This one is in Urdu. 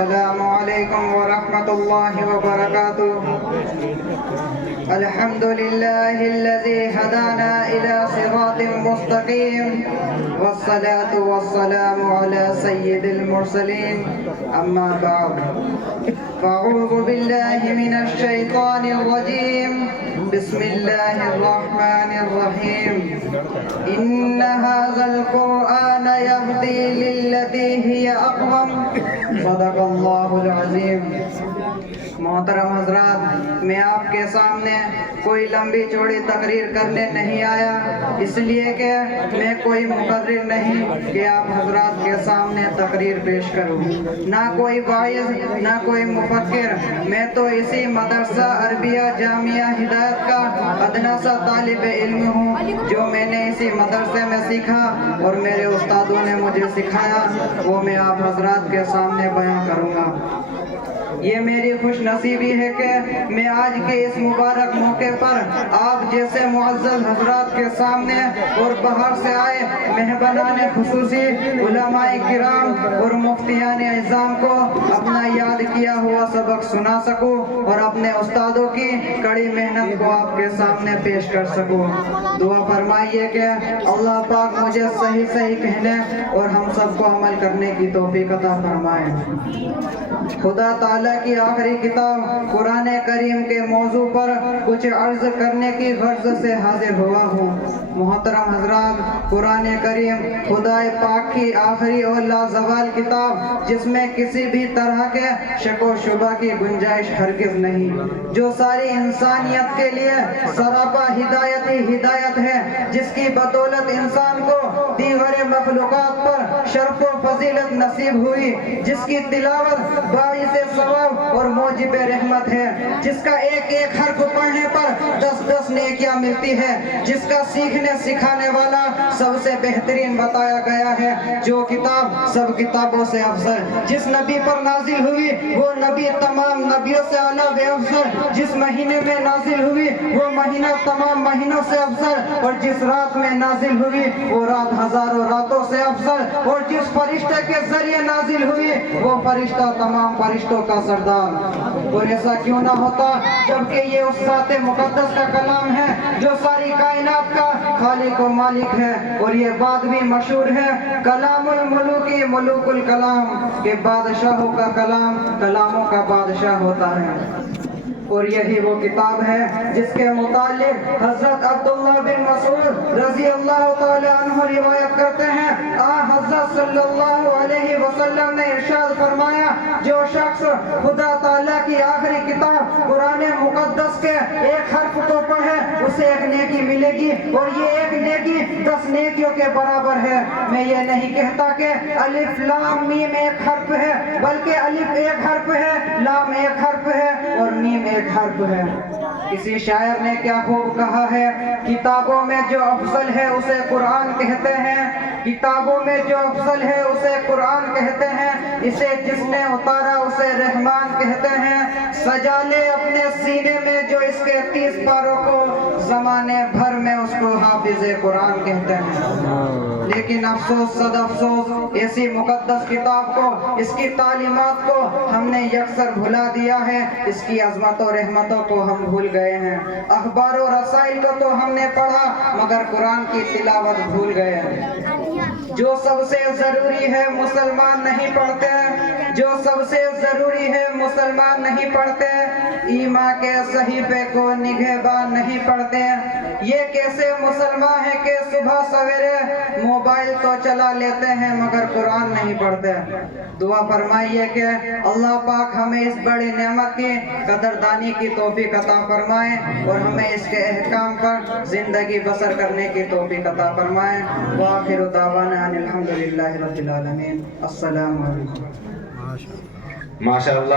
السلام علیکم ورحمۃ اللہ وبرکاتہ. الحمد للہ الذی ہدانا الی صراط مستقیم والصلاة والسلام علی سید المرسلین. اما بعد فاعوذ باللہ من الشیطان الرجیم. بسم اللہ الرحمن الرحیم. ان ھذا القرآن یہدی للتی ہی اقوم. صدق اللہ العظیم. محترم حضرات، میں آپ کے سامنے کوئی لمبی چوڑی تقریر کرنے نہیں آیا، اس لیے کہ میں کوئی مقرر نہیں کہ آپ حضرات کے سامنے تقریر پیش کروں، نہ کوئی واعظ نہ کوئی مفکر. میں تو اسی مدرسہ عربیہ جامعہ ہدایت کا ادنا سا طالب علم ہوں. جو میں نے اسی مدرسے میں سیکھا اور میرے استادوں نے مجھے سکھایا وہ میں آپ حضرات کے سامنے بیان کروں گا. یہ میری خوش نصیبی ہے کہ میں آج کے اس مبارک موقع پر آپ جیسے معزز حضرات کے سامنے اور باہر سے آئے مہمانان خصوصی علماء کرام اور مفتیان اعظام کو اپنا یاد کیا ہوا سبق سنا سکوں اور اپنے استادوں کی کڑی محنت کو آپ کے سامنے پیش کر سکوں. دعا فرمائیے کہ اللہ پاک مجھے صحیح صحیح کہنے اور ہم سب کو عمل کرنے کی توفیق عطا فرمائے. خدا تعالیٰ کی آخری کتاب قرآن کریم کے موضوع پر کچھ عرض کرنے کی غرض سے حاضر ہوا ہوں. محترم حضرات، قرآن کریم خدا پاک کی آخری اور لازوال کتاب جس میں کسی بھی طرح کے شک و شبہ کی گنجائش ہرگز نہیں، جو ساری انسانیت کے لیے سراپا ہدایت ہی ہدایت ہے، جس کی بدولت انسان کو دیگر مخلوقات پر شرف و فضیلت نصیب ہوئی، جس کی تلاوت باعث ثواب اور موجب رحمت ہے، جس کا ایک ایک حرف پڑھنے پر 10 نیکیاں ملتی ہے، جس کا سیکھنے سکھانے والا سب سے بہترین بتایا گیا ہے، جو کتاب سب کتابوں سے افضل، جس نبی پر نازل ہوئی وہ نبی تمام نبیوں سے اعلیٰ و افضل، جس مہینے میں نازل ہوئی وہ مہینہ تمام مہینوں سے افضل، اور جس رات میں نازل ہوئی وہ رات ہزاروں راتوں سے افضل، اور جس فرشتے کے ذریعے نازل ہوئی وہ فرشتہ تمام فرشتوں کا سردار. اور ایسا کیوں نہ ہوتا جبکہ یہ اس ذات مقدس کا کلام ہے جو ساری کائنات کا خالق و مالک ہے. اور یہ بات بھی مشہور ہے، کلام الملوکی ملوک الکلام، کہ بادشاہوں کا کلام کلاموں کا بادشاہ ہوتا ہے. اور یہی وہ کتاب ہے جس کے متعلق حضرت عبداللہ بن مسعود رضی اللہ تعالی عنہ روایت کرتے ہیں، حضرت صلی اللہ علیہ وسلم نے ارشاد فرمایا، جو شخص خدا تعالیٰ کی آخری کتاب قرآن مقدس کے ایک حرف کو پڑھے اسے ایک نیکی ملے گی، اور یہ ایک نیکی 10 نیکیوں کے برابر ہے. میں یہ نہیں کہتا کہ الف لام میم ایک حرف ہے، بلکہ الف ایک حرف ہے، لام ایک حرف ہے اور میم ایک حرف ہے. کسی شاعر نے کیا خوب کہا ہے، کتابوں میں جو افضل ہے اسے قرآن کہتے ہیں، کتابوں میں جو افضل ہے اسے قرآن کہتے ہیں، اسے جس نے اتارا اسے رحمان کہتے ہیں، سجا لے اپنے سینے میں جو اس کے 30 پاروں کو، زمانے بھر میں اس کو حافظ قرآن کہتے ہیں. لیکن افسوس صد افسوس، ایسی مقدس کتاب کو، اس کی تعلیمات کو ہم نے یکسر بھلا دیا ہے، اس کی عظمت و رحمتوں کو ہم بھول گئے ہیں. اخبار و رسائل کو تو ہم نے پڑھا مگر قرآن کی تلاوت بھول گئے ہیں. جو سب سے ضروری ہے مسلمان نہیں پڑھتے، جو سب سے ضروری ہے مسلمان نہیں پڑھتے، ایمان کے صحیفے کو نگہبان نہیں پڑھتے. یہ کیسے مسلمان ہیں کہ صبح سویرے موبائل تو چلا لیتے ہیں مگر قرآن نہیں پڑھتے. دعا فرمائیے کہ اللہ پاک ہمیں اس بڑی نعمت کی قدردانی کی توفیق عطا فرمائے اور ہمیں اس کے احکام پر زندگی بسر کرنے کی توفیق عطا فرمائے. وآخر دعوانا ان الحمدللہ رب العالمین. السلام علیکم. ماشاء اللہ.